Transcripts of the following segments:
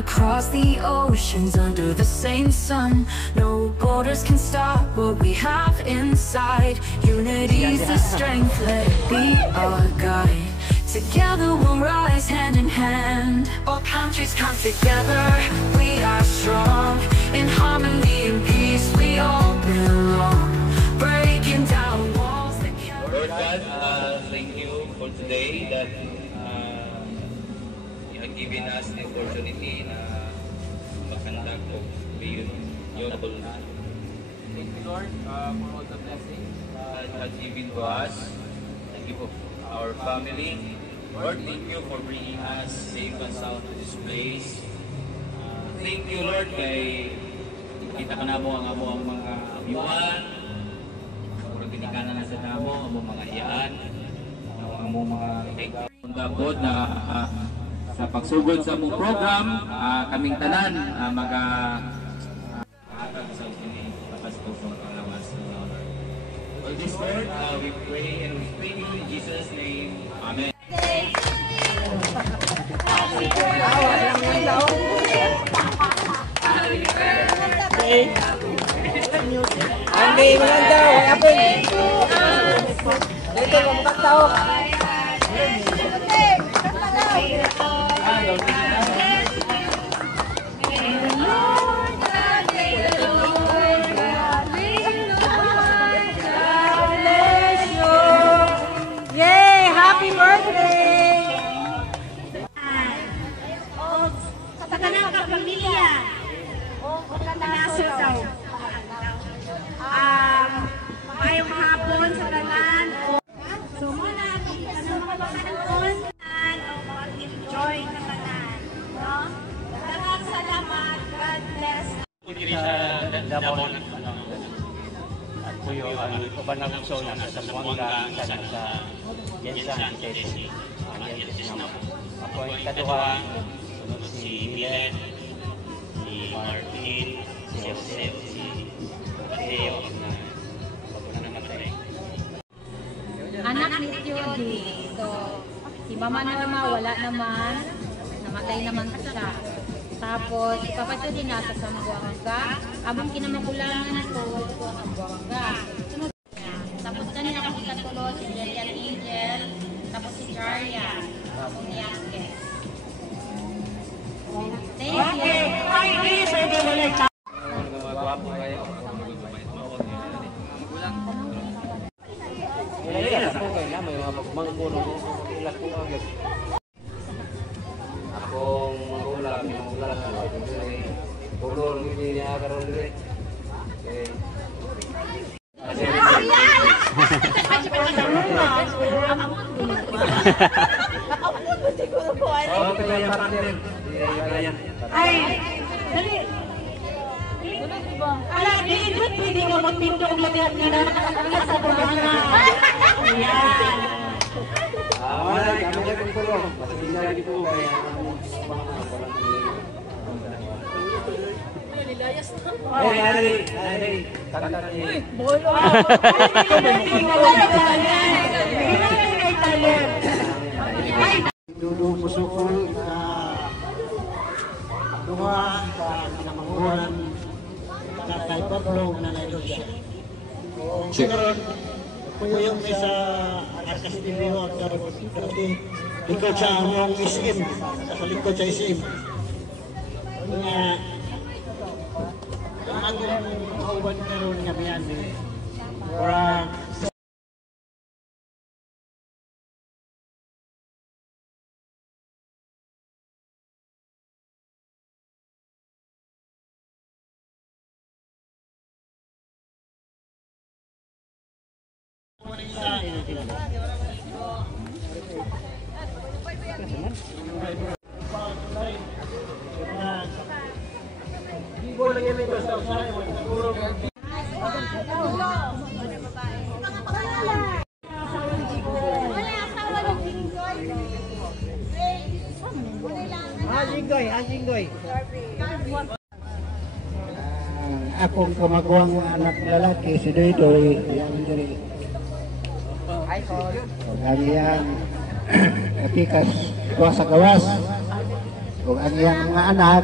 across the oceans under the same sun. No borders can stop what we have inside. Unity's the strength, let it be our guide. Together we'll rise hand in hand. All countries come together, we are strong. In harmony and peace we all belong. Breaking down walls that can't. Lord God, thank you for today that you have given us the opportunity na mag-conduct of your holy. Thank you, Lord, for all the blessings that you have given to us. Thank you for our family. Lord, thank you for bringing us safe and sound to this place. Thank you, Lord, kay kita ka na mo ang mga abiwan, ang binikanan na sa namo, ang mga iyaan, ang mga pagkakot na sa pagsugod sa mong program, kaming tanan, mag-aatag sa lakas po sa panglawas. For this Lord, we pray and we thank you in Jesus' name. Amen. Andy, maganda. Apin. Dito, mamukat tao. Yay! Happy birthday! Sa kanang kapamilya. Nasod daw. Mayong hapon sa tanan. So muna, kanang mga pagkanon, mag-enjoy na tanan. No? Daghang salamat. God bless. Diri sa Davao at puyo ang uban ng zona sa Zamboanga sa Jensan Quezon. Ako ang kaduha, sunod si Milet, si Martin, si Joseph, si Mateo, na bago na namatay. Anak ni Jody. So, si Mama naman wala naman, namatay naman siya. Tapos, ipapatid din nasa Zamboanga. Abang kinamagulangan ko ang Zamboanga. Tapos, kanina ako katulo, si Jelian Angel. Tapos, si Jaria. Tapos, ni Angel. Thank you. Akong magulang, pulol hindi niya karoon din. Ay, dali. Ala, dilit pwede nga magpindo og labihan nila sa Zamboanga. Ayan. Wala, kami dyan kong tulong. Pasensya lagi po kaya Dudong musukul na duha sa kinamanguran na kay Pablo na naidol siya. Karon, puyong may sa Arkas TV o likod sa among isim, sa likod sa isim. Nga, ang agong mauban karon nga biyan para akong kamagwang anak lalaki si Doy yang diri. Ang iyang atikas tuwa sa gawas. O Ug ang iyang mga anak,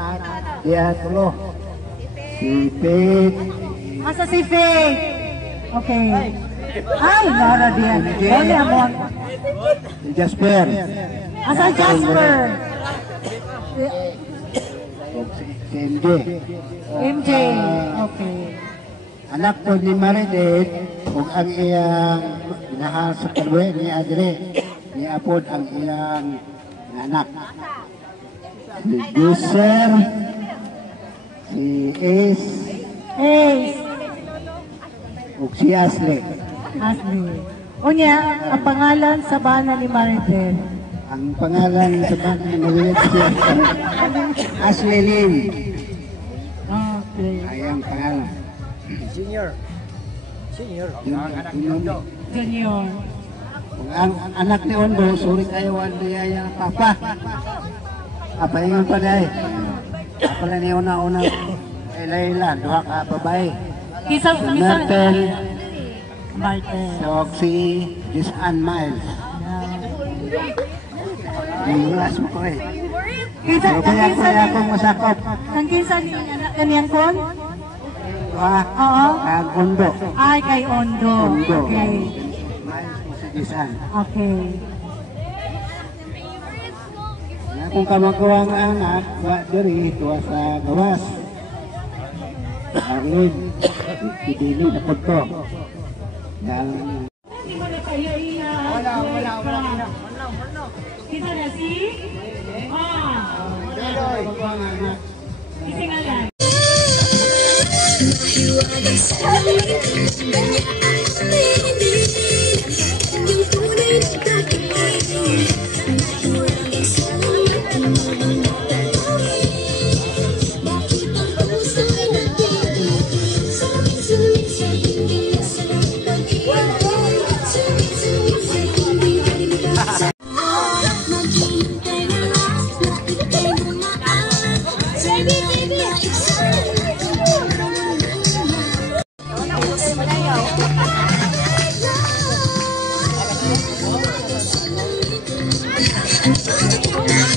diya tulo. Si Faith, Asa si Faith? Okay. Ay, Lara diyan. Dali mo. si Jasper, Asa Jasper? ug si MJ. MJ. Okay. Anak po ni Maridit, ug ang iyang minahal sa kalwe ni Adre, ni Apod ang iyang anak. Si Guser, si Ace, Ace. ug si Ashley. Ashley. Unya, ang pangalan sa bana ni Maridel. Ang pangalan sa bata ni Maridit si Ashley Lim. Okay. Ay ang pangalan. Junior. Junior. Kung ang anak ni Ondo, suri kayo ang niyaya ng papa. Apahingan pa dahil. Apala ni una-una kay Layla, duha ka babae. Kisa Si Mertel, Martin. si Oxy, Disan Miles. Nilas mo ko eh. Kisa So kaya ko na akong masakop. ang kisa ni anak kaniyang kon? Ha? Oo. Ang Ondo. Ay, kay Ondo. Ondo. Okay. Miles mo si Disan. Okay. Kung kamagawa nga anak, wa diri tuwa sa gawas. Arlin, ibili na po to. Dahil Hindi mo na kaya iya. Wala. Kisa na si? Isingalan.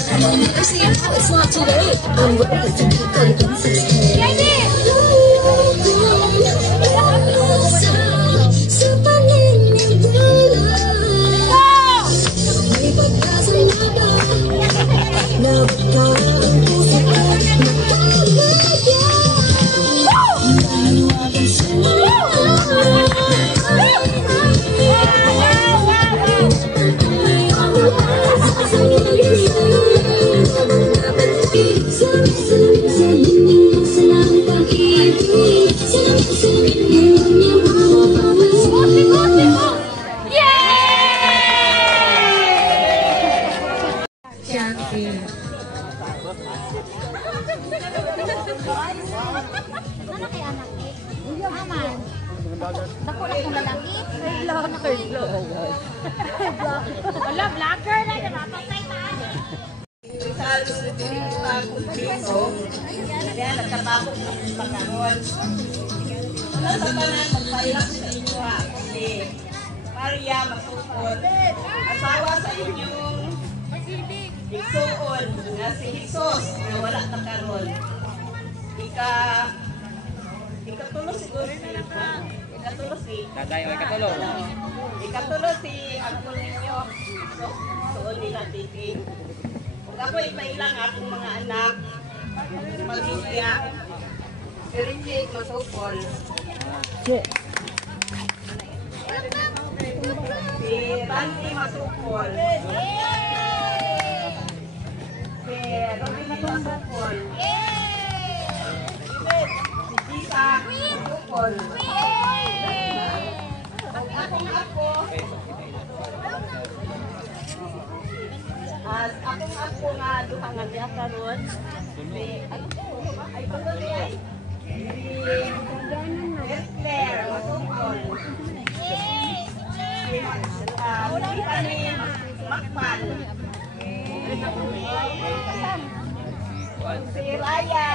It's not too late. I'm ready to keep going since Dako na kung lalaki. Wala, vlogger na. Napatay na. Kaya nagtrabaho ng pagkaroon. Wala sa tanan, magpailang sa inyo ha. Kasi Maria Masukot, asawa sa inyong igsuon na si Jesus na wala na karon. Ikatulo siguro si Uncle ninyo. Suon nila titi. Kung ako ipailang akong mga anak, Malia, Eric Masukol. Si Randy Masukol. Si Robin Masukol. Si Gisa Masukol. Akong ako nga duha nga diha karon. Si ano ko? Ay tulo niya. Si Esther Masukol. Vitamin Makpan. Si Raya.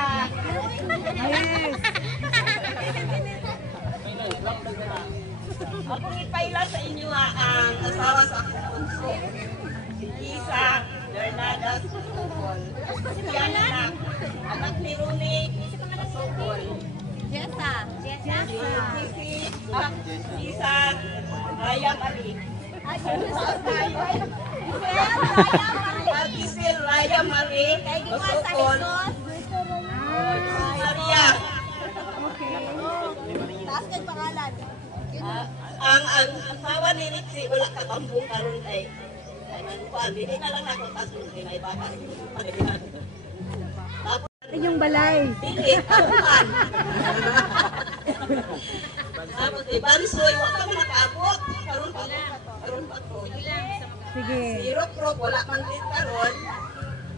Akong ipaila sa inyo ang asawa sa akong bunso. Si Isa Bernardas Masukol. Siyang anak ni Runi Masukol. Jessa. Isa Raya Mali. Margisil Raya Mali Masukol. Maria. Taas kang pangalan. Ang asawa ni Ritzy wala katambong karon ay hindi na lang ako tasong may bata. Yung balay. Dili, karuan. Tapos Barisoy, wala ka man nakaabot. Karon pa ko. Sige. Si Rokrok, wala man din karon.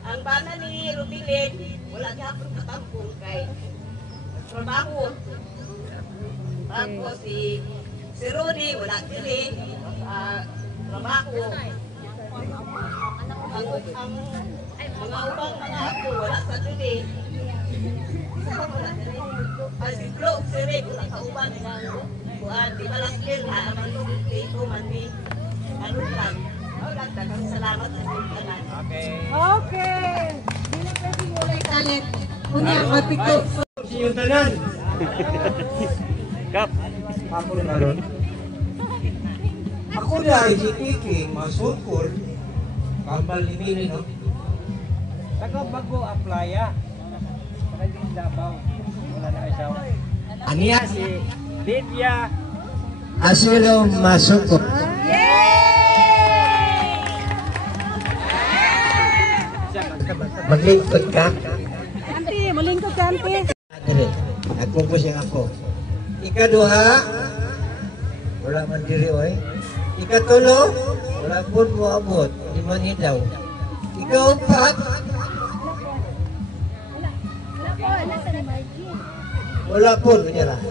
Ang bana ni Rubilin, wala niya akong katambong kay trabaho. Tapos si Rudy, wala dili. Trabaho. Ang mga ubang mga ako, wala sa dili. Si Flo, si Rick, wala sa uban. Di ba lang sila, manong dito, mandi. Ano lang. Dagang salamat sa kanan. Okay. Dili pwede walay kalit. Kunya, mapiko. Siyong tanan. Kap. Aron. Ako na ay hikiking, masukol. Kambal ni Mili, no? Bago applya. Pagiging Davao. Wala na asawa. Aniya Si Lydia. Asilong masukol. Maglingkod ka? Auntie, malingkod ka, auntie. Dili, nagpupos yung ako. Ikaduha, wala man diri oy. Ikatulo, wala po mo abot, di man hidaw. Ikaupat, wala po, niya lang.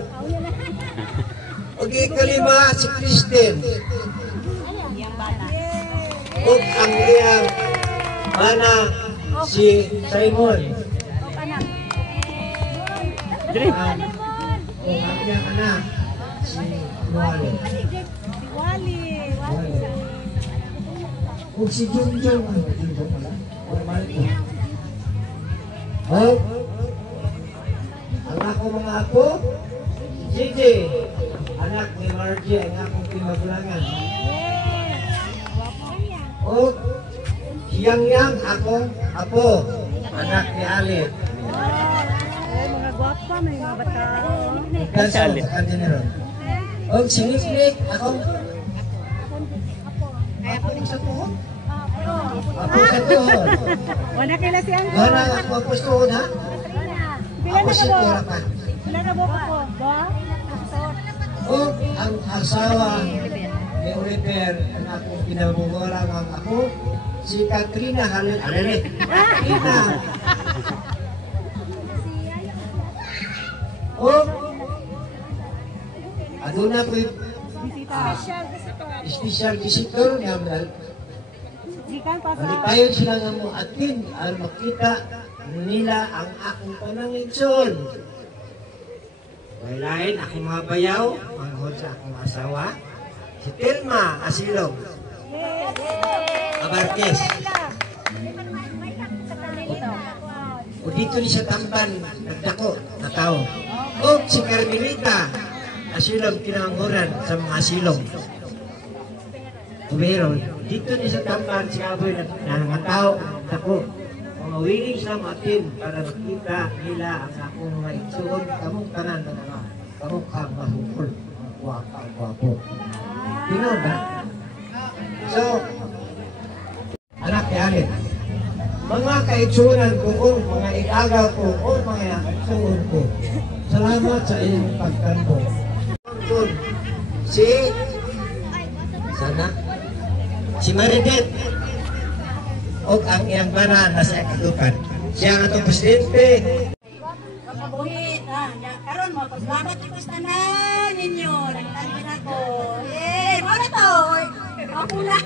Okay, kalima, si Kristen. O ang iyang mana, si Simon. Ang iyang anak, si Wally. O si Junjun, Junjun pala. Normal po. O, ang ako mga apo, si JJ, anak ni Margie, ang akong pimagulangan. O, Yang akong apo, anak ni Alip. Mga gwapa, may mga bata. Kanso, kantinero. O, si Nick, akong apo sa tuhod. Apo sa tuhod. Wala kaila si Angko. Wala ako ang tuhod, ha? Pila Ako na si ka ba? Kurapan. Pila na ba ko? Ba? O, ang asawa ni Oliver, ang akong pinamumulang ang ako, si Katrina Halil. Katrina. O, aduna ko yung special visitor niya. Gikan pa sa Malipayon sila nga mo atin ang makita nila ang akong panangitsyon. Walain, akong mga bayaw, manghod sa akong asawa, si Telma Asilong, Abarques. O dito ni sa Tamban, nagdako na tao. O si Carmelita Asilong, kinanghuran sa mga asilong. Pero dito ni sa Tamban, si Aboy na mga tao, dako. Mga willing sila matin para makita nila ang akong mga itsuon, kamong tanan ng mga kamukhang mahukol, wapo. Tinoon ba? So, anak ni Alin, mga kaitsunan ko o mga igagal ko o mga itsuon ko, salamat sa inyong pagkanto. Si Maridet, o ang iyang bana na sa ikadukan. Siya ang atong presidente. kabuhi. Karon mo, paglamat ko sa tanan ninyo. Nagtangin ako. Wala to. Ako na.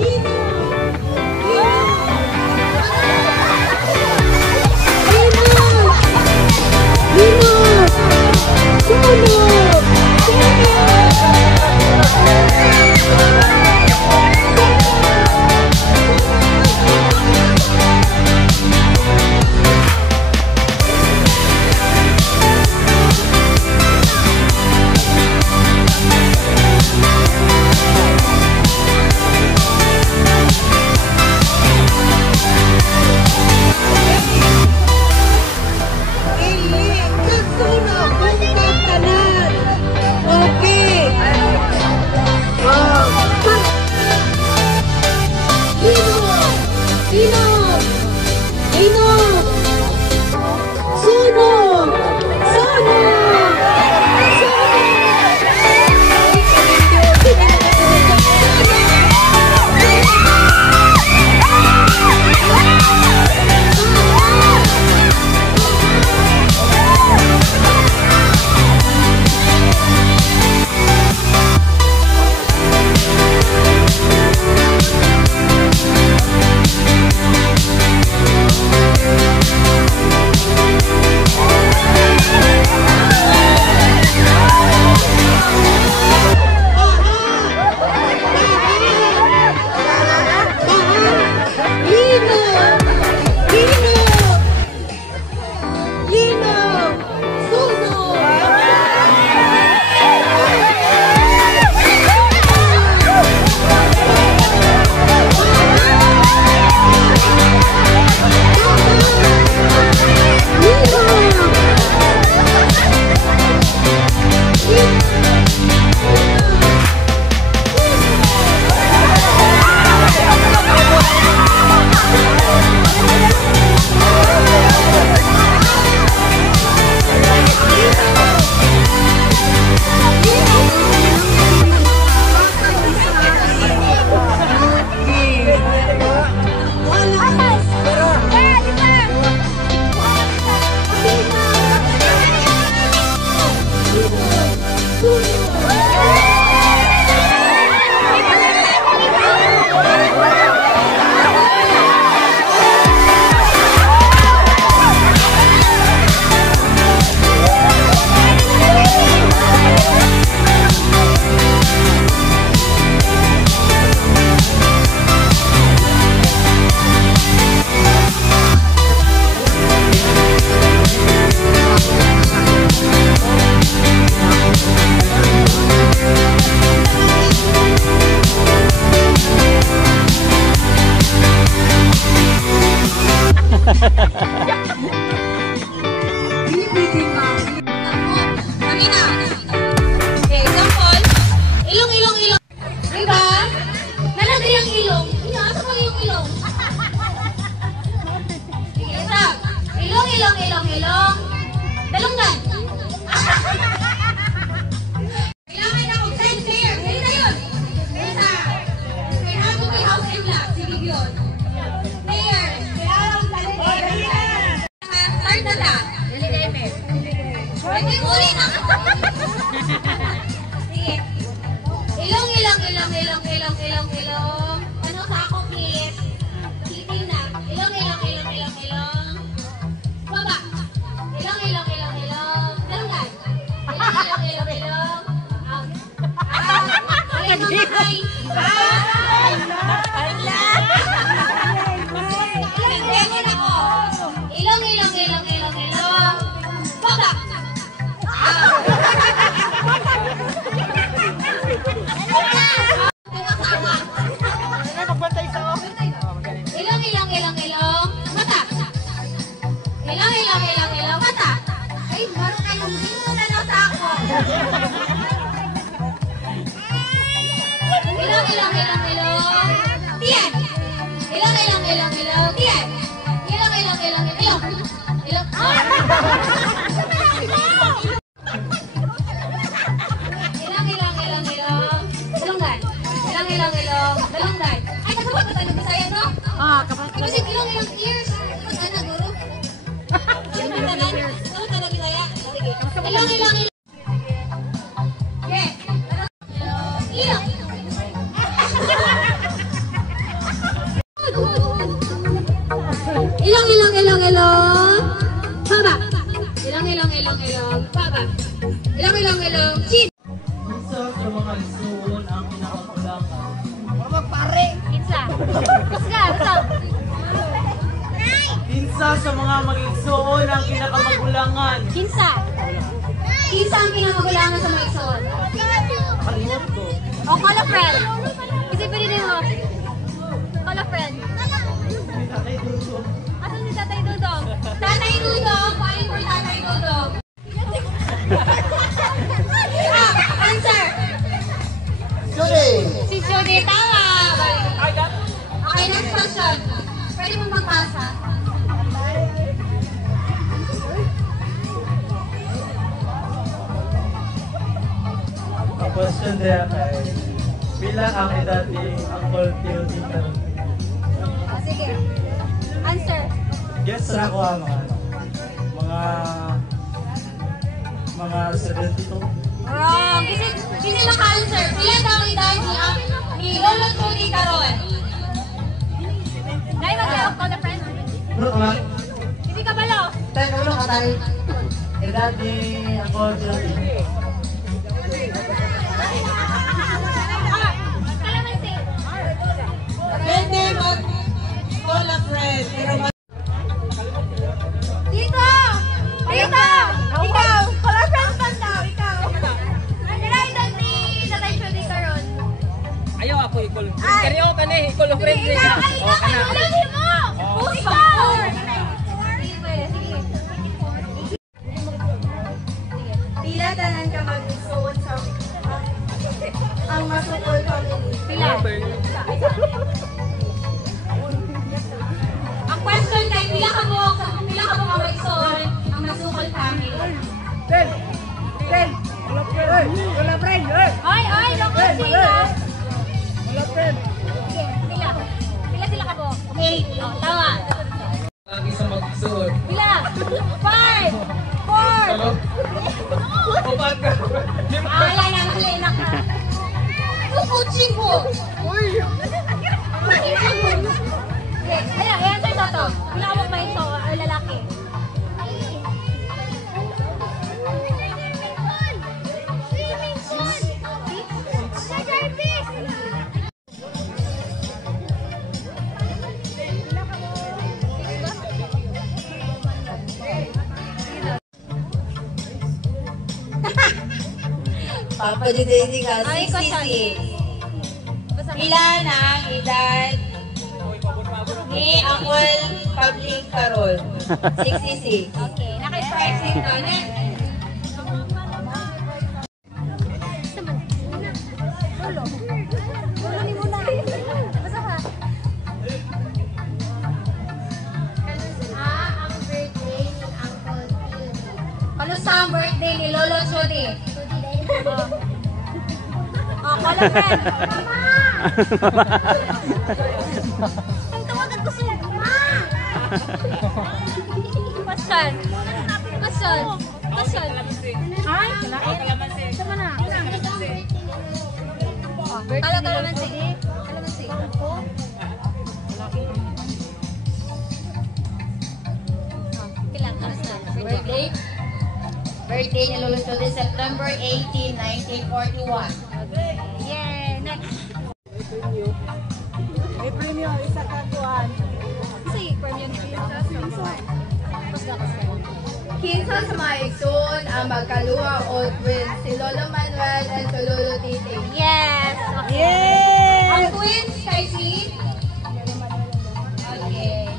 Thank you. Okay na. Okay, example. Ilong. Diba? Nalagay ang ilong. Inaasa ko yung ilong. Sige, isa. Ilong. Dalunggan. Kailangan na kung send fair. Dali na yun. Isa. Kailangan ko may house and black. Sige yun. Fair. Kailangan dali na. Start na ta. Dali na yun, Fair. Pwede uli na. Sige. Ilong. Ano sa ako, please? Sitting na. Ilong. Baba. Ilong. Dalunggan. Ilong. Ay, mamakay. Ilong ako. Ilong. Baba. Ilong. Mata. Ilong. Mata. Ay, marunong kayong na lang sa ako. Ilong. Tiyan. Ilong. Tiyan. Ilong. Dalunggan. Dalunggan. Ay, kasabot ka tayo Bisaya, no? Kapag Kasi ilong ears. Ano, guru? Sino ba tanan? Ano tanan Bisaya? Sige. Ilong. Okay. Ilong. Ilong. Baba. Ilong. Baba. Ilong. Chin. Isa sa mga isuon ang pinakakulangan. Kinsa. Kinsa sa mga mag-isuon ang pinakamagulangan. Kinsa ang pinamagulangan sa mga isuon? Kalimot ko. O, call a friend. Kasi pwede din mo. Call a friend. Asan si Tatay Dudong? Tatay Dudong. Paling for Tatay Dudong. Answer. Si Judy. Tama. Okay, next question. Pwede mo magpasa. Ang question niya kay pila ang edad ni Uncle Phil dito? Sige. Answer. Guess na ko ang mga 72. Wrong. Kasi maka-answer. Pila daw ang edad ni Lolo Judy karon? Nay, mag-call a friend. Bro, ma? Hindi ka balo. Tayo ulo ka tayo. Edad ni Uncle Phil. Kalamansi. Pwede mag-call a friend. Pero Dito! Ikaw! Color friends ka daw, ikaw! Pila edad ni Tatay Judy karon? ayaw ako i-call friend. Kaya ako kaneh, i-call friend. Ikaw! Alam mo! Ikaw! pila tanan ka mag-isuon sa ang masukol family. Pila? Ang question kay pila ka mo nga mag-isuon ang masukol family. Ay, lokal sila. Sige, pila sila ka po. Okay, tama. Ang isa mag-isuon. Pila? 5, 4. Upat ka. Wala na. Kukuching ko! Ayan, i-answer na to. Pila mo may ito, lalaki. Papa Judy ka, Ay, 66. Basta Pila na ang edad ni Uncle Public Carol? 66. okay, Next. birthday ni Lolo Chody? Oh, call a friend. Mama! Ang tawagan ko siya. Mama! Question. Ay, sama na. Kalamansi. Birthday ni Lolo Chody, September 18, 1941. Yay! Next. May premium, isa ka kuhan. Kasi premium Kinsas Maigsoon ang magkaluwa o twins, si Lolo Manuel and si Lolo Titi. Yes! Okay. Yay! Ang twins kay si? Okay.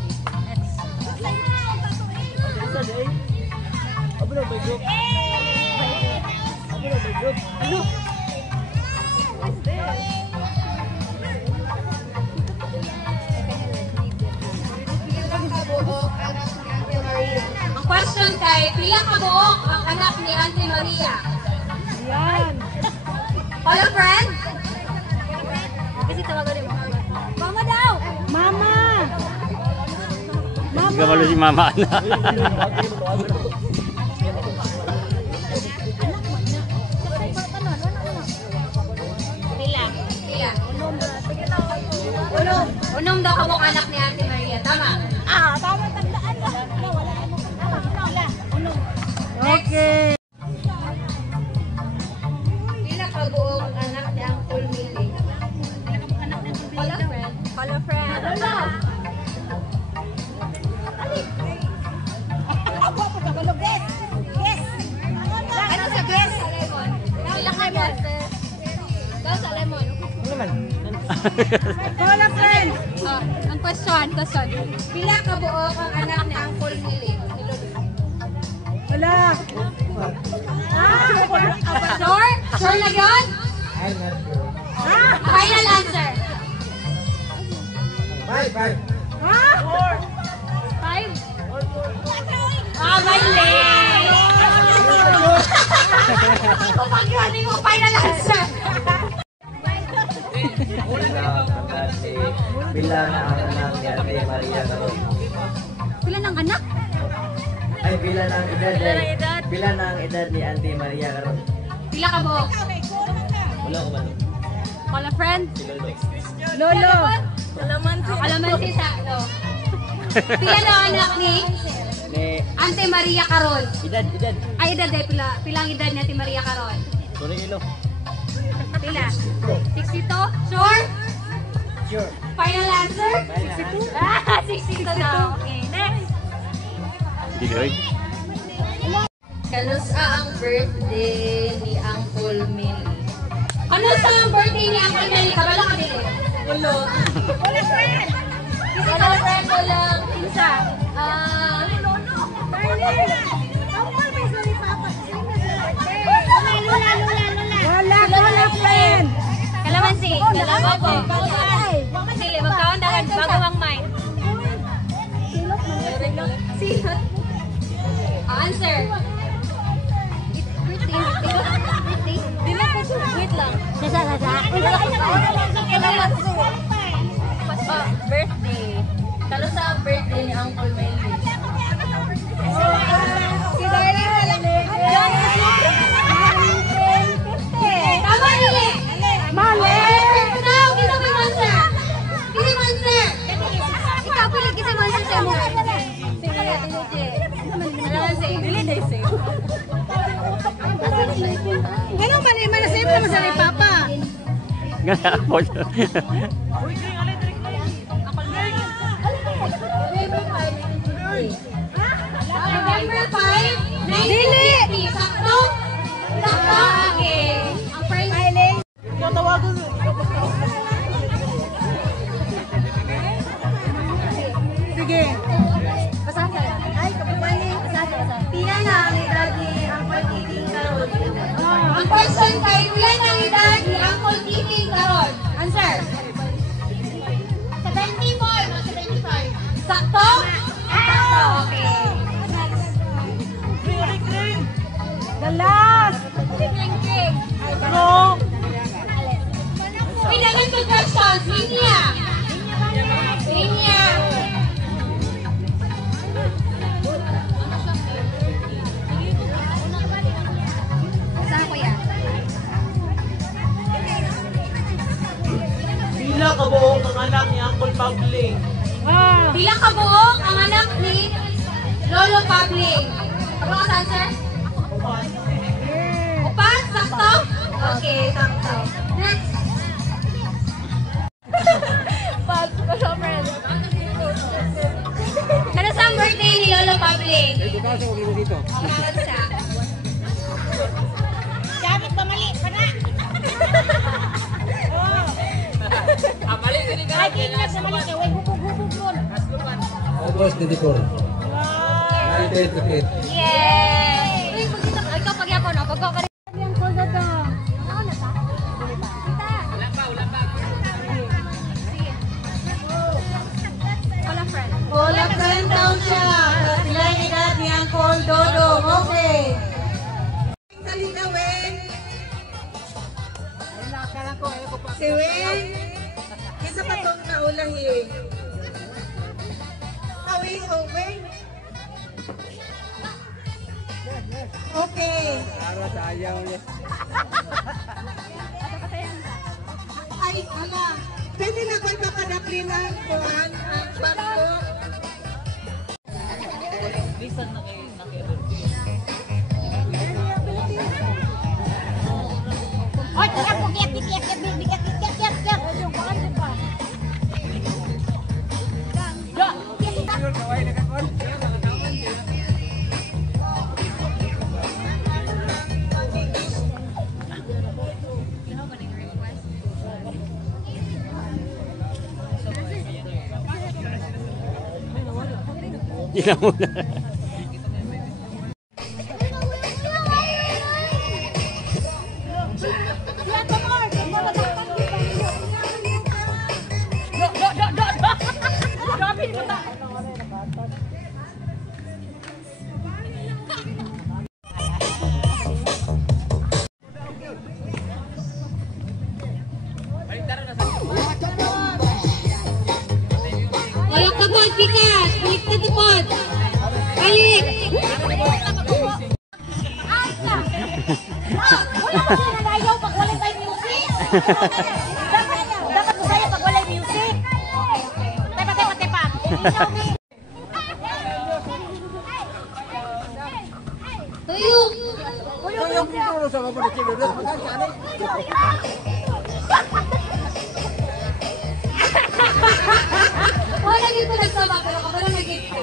Ang question kay, pila kabuok ang anak ni Auntie Maria? Yan. Call a friend? Kasi tawagan rin mo. Mama daw! Mama! Hindi ka malo si mama. Pila? Unom daw kabuok anak ni Auntie Maria. Tama? Tama, tandaan mo. Wala. Okay. Pila kabuok anak ni Uncle Millie? Call a friend. Ano sa guess? Pila lemon? Daw sa lemon. Call a friend. Ang question. Pila kabuok ang anak ni Uncle Millie? Wala. Sure? Sure na yun? I'm not sure. Final answer. 5. 5? Mali! Kapag yun, mo final answer. Bilang ang anak ni Ate Maria Caron. Pila ng anak? Ay, bilang ang edad ni Ate Maria Caron. Pila kabuok? Wala ko ba ito? Call a friend? Lolo. Kalamansi sakto. Pila na anak ni Ate Maria Caron? Edad. Ay, edad eh. Pila ang edad ni Ate Maria Caron? 2 kilo. Pila? 62? Sure? Sure. Final answer? 62? 62 daw. Okay, next. Diloy. Kanusta ang birthday ni Uncle Millie? Kanusta ang birthday ni Uncle Millie? Kabalo ka dito? Ulo. Wala friend! Wala friend, walang pinsa. Wala friend. Kalamansi. Sili, magkaon dahan bago ang mic. Silot. Answer. Wait lang. Birthday. Kalusta ang birthday ni Uncle Melly? Si Darlene. Tama nili. Mali. Ikaw, kita mo yung monster. Kini monster. Ikaw, pilig kita monster sa mo. Ganun man, manasave naman sa ni Papa. Ganyan po. November 5, 1950. Sakto? Sakto? Okay. Ang first... Sige. Basahan. Ay, kapumanin. Basahan. Pila na ang edad ni Uncle Titing Caron? Ang question kay pila na ang edad ni Uncle Titing Caron? Answer. 74. 75. Sakto? Sakto. Okay. The last! No! Kailangan congratulations, Linya! Linya! Saan ko yan? Pila kabuong ang anak ni Uncle Pabling. Bilang kabuok ang anak ni Lolo Pabling. Ano ka saan, sir? Upas? Sakto? Okay, sakto. Next. Ano sa birthday ni Lolo Pabling? Sa? Dapat ba mali? Pana? Mali sini ka. Ay, kailan sa mali ka. Huwag hubog-hubog nun. August 24. Yay! Uy, ikaw pagyapon, no? Pagkaw ka rin. Yung cold na to. Ako na ta? Wala pa. Wala friend. Wala friend daw siya. Sila yung edad ni Uncle Dodong. Okay. Salita, Wen. Si Wen. Isa pa itong kaulahi. Kawing, oh, Wen. Okay. Ay, ala. Pwede na kayo makadaplinan ko ang bangko. Oy, kaya po, kiyat. Yung paano pa? Gila mo na. Balik ka po, Pikas! Balik ka po! Balik! Wala pa sila nag-ayaw pag wala tayo music. Dapat mo sa'yo pag wala music. Tepa. Tuyok! Wala dito nagsama, pero kapala nag-gift ka.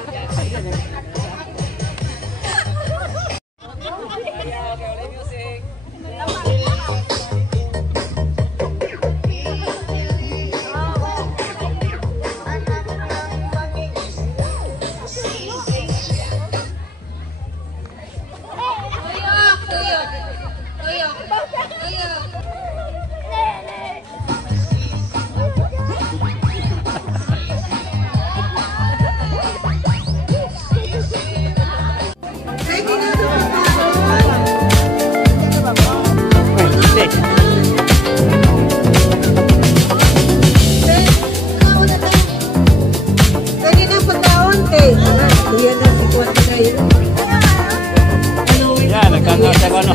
Pwede na po taon kay. Yan na si Kuwan na yun. Yan, nagkataon sa kono.